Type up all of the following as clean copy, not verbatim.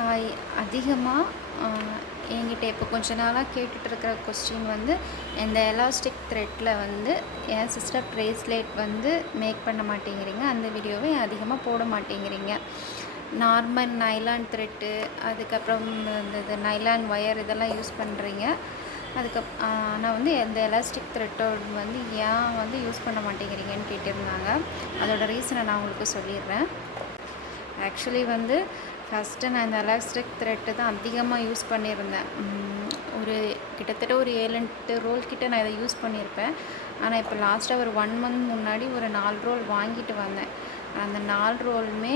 Hi. அதிகமாக என்கிட்ட இப்போ கொஞ்ச நாளாக கேட்டுட்டு இருக்கிற கொஸ்டின் வந்து, இந்த எலாஸ்டிக் த்ரெட்டில் வந்து என் சிஸ்டர் ப்ரேஸ்லெட் வந்து மேக் பண்ண மாட்டேங்கிறீங்க, அந்த வீடியோவை அதிகமாக போட மாட்டேங்கிறீங்க. நார்மல் நைலான் த்ரெட்டு, அதுக்கப்புறம் இந்த நைலான் ஒயர் இதெல்லாம் யூஸ் பண்ணுறீங்க. ஆனால் வந்து இந்த எலாஸ்டிக் த்ரெட்டோட வந்து ஏன் வந்து யூஸ் பண்ண மாட்டேங்கிறீங்கன்னு கேட்டிருந்தாங்க. அதோட ரீசனை நான் உங்களுக்கு சொல்லிடுறேன். ஆக்சுவலி வந்து ஃபஸ்ட்டு நான் இந்த எலாஸ்டிக் த்ரெட்டு தான் அதிகமாக யூஸ் பண்ணியிருந்தேன். கிட்டத்தட்ட ஒரு 7-8 ரோல் கிட்ட நான் இதை யூஸ் பண்ணியிருப்பேன். ஆனால் இப்போ லாஸ்ட்டாக ஒரு 1 மந்த் முன்னாடி ஒரு 4 ரோல் வாங்கிட்டு வந்தேன். அந்த 4 ரோலுமே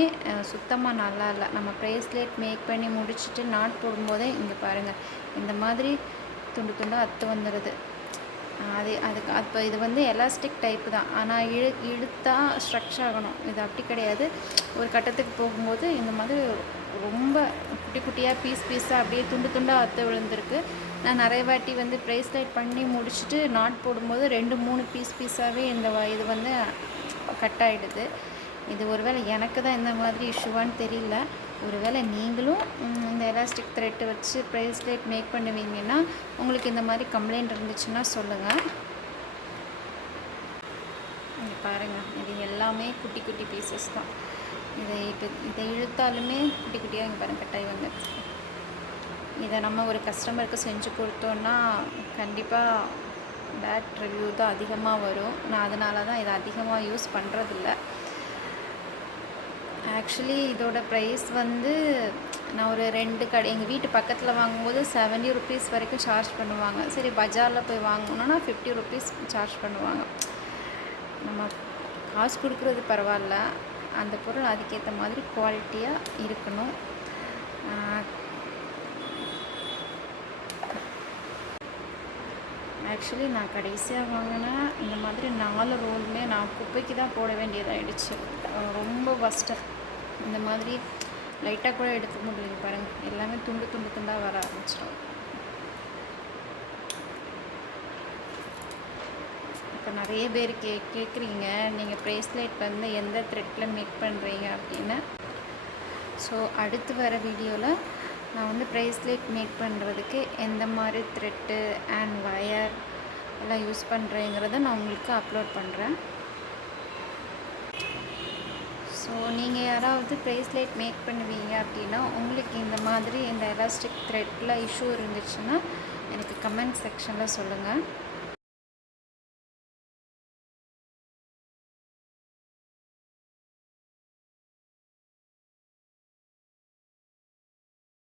சுத்தமாக நல்லா இல்லை. நம்ம ப்ரேஸ்லெட் மேக் பண்ணி முடிச்சுட்டு நாட் போடும்போதே இங்கே பாருங்கள், இந்த மாதிரி துண்டு துண்டாக அத்து வந்துடுது. அப்போ இது வந்து எலாஸ்டிக் டைப்பு தான், ஆனால் இழுத்தா ஸ்ட்ரக்ச் ஆகணும். இது அப்படி கிடையாது. ஒரு கட்டத்துக்கு போகும்போது இந்த மாதிரி ரொம்ப குட்டி குட்டியாக பீஸாக அப்படியே துண்டு துண்டாக அத்து விழுந்திருக்கு. நான் நிறைய வாட்டி வந்து ப்ரேஸ்லெட் பண்ணி முடிச்சுட்டு நாட் போடும்போது 2-3 பீஸாகவே இது வந்து கட் ஆகிடுது. இது ஒருவேளை எனக்கு தான் இந்த மாதிரி இஷ்யூவான்னு தெரியல. ஒருவேளை நீங்களும் இந்த எலாஸ்டிக் த்ரெட்டு வச்சு ப்ரேஸ்லெட் மேக் பண்ணுவீங்கன்னா உங்களுக்கு இந்த மாதிரி கம்ப்ளைண்ட் இருந்துச்சுன்னா சொல்லுங்கள். இங்கே பாருங்கள், இது எல்லாமே குட்டி குட்டி பீசஸ் தான். இதை இழுத்தாலுமே குட்டி குட்டியாக இங்கே பாருங்கள் கட்டாய் வந்துடுச்சு. இதை நம்ம ஒரு கஸ்டமருக்கு செஞ்சு கொடுத்தோன்னா கண்டிப்பாக பேட் ரிவ்யூ தான் அதிகமாக வரும். நான் அதனால தான் இதை அதிகமாக யூஸ் பண்ணுறதில்ல. ஆக்சுவலி இதோட ப்ரைஸ் வந்து நான் ஒரு 2 கடை எங்கள் வீட்டு பக்கத்தில் வாங்கும்போது 70 ருபீஸ் வரைக்கும் சார்ஜ் பண்ணுவாங்க. சரி, பஜாரில் போய் வாங்கணுன்னா 50 ருபீஸ் சார்ஜ் பண்ணுவாங்க. நம்ம காசு கொடுக்குறது பரவாயில்ல, அந்த பொருள் அதுக்கேற்ற மாதிரி குவாலிட்டியாக இருக்கணும். ஆக்சுவலி நான் கடைசியாக வாங்கினா இந்த மாதிரி 4 ரோலுமே நான் குப்பைக்கு தான் போட வேண்டியதாகிடுச்சு. ரொம்ப வஸ்ட்டாக இந்த மாதிரி லைட்டாக கூட எடுக்க முடியல. பாருங்கள், எல்லாமே துண்டாக வர ஆரம்பிச்சிடும். இப்போ நிறைய பேர் கேட்குறீங்க, நீங்கள் ப்ரேஸ்லெட் வந்து எந்த த்ரெட்டில் மேக் பண்ணுறீங்க அப்படின்னு. ஸோ அடுத்து வர வீடியோவில் நான் வந்து ப்ரேஸ்லெட் மேக் பண்ணுறதுக்கு எந்த மாதிரி த்ரெட்டு அண்ட் வயர் எல்லாம் யூஸ் பண்ணுறேங்கிறத நான் உங்களுக்கு அப்லோட் பண்ணுறேன். ஸோ நீங்கள் யாராவது ப்ரேஸ்லெட் மேக் பண்ணுவீங்க அப்படின்னா உங்களுக்கு இந்த மாதிரி இந்த எலாஸ்டிக் த்ரெட்டில் இஷ்யூ இருந்துச்சுன்னா எனக்கு கமெண்ட் செக்ஷனில் சொல்லுங்கள்.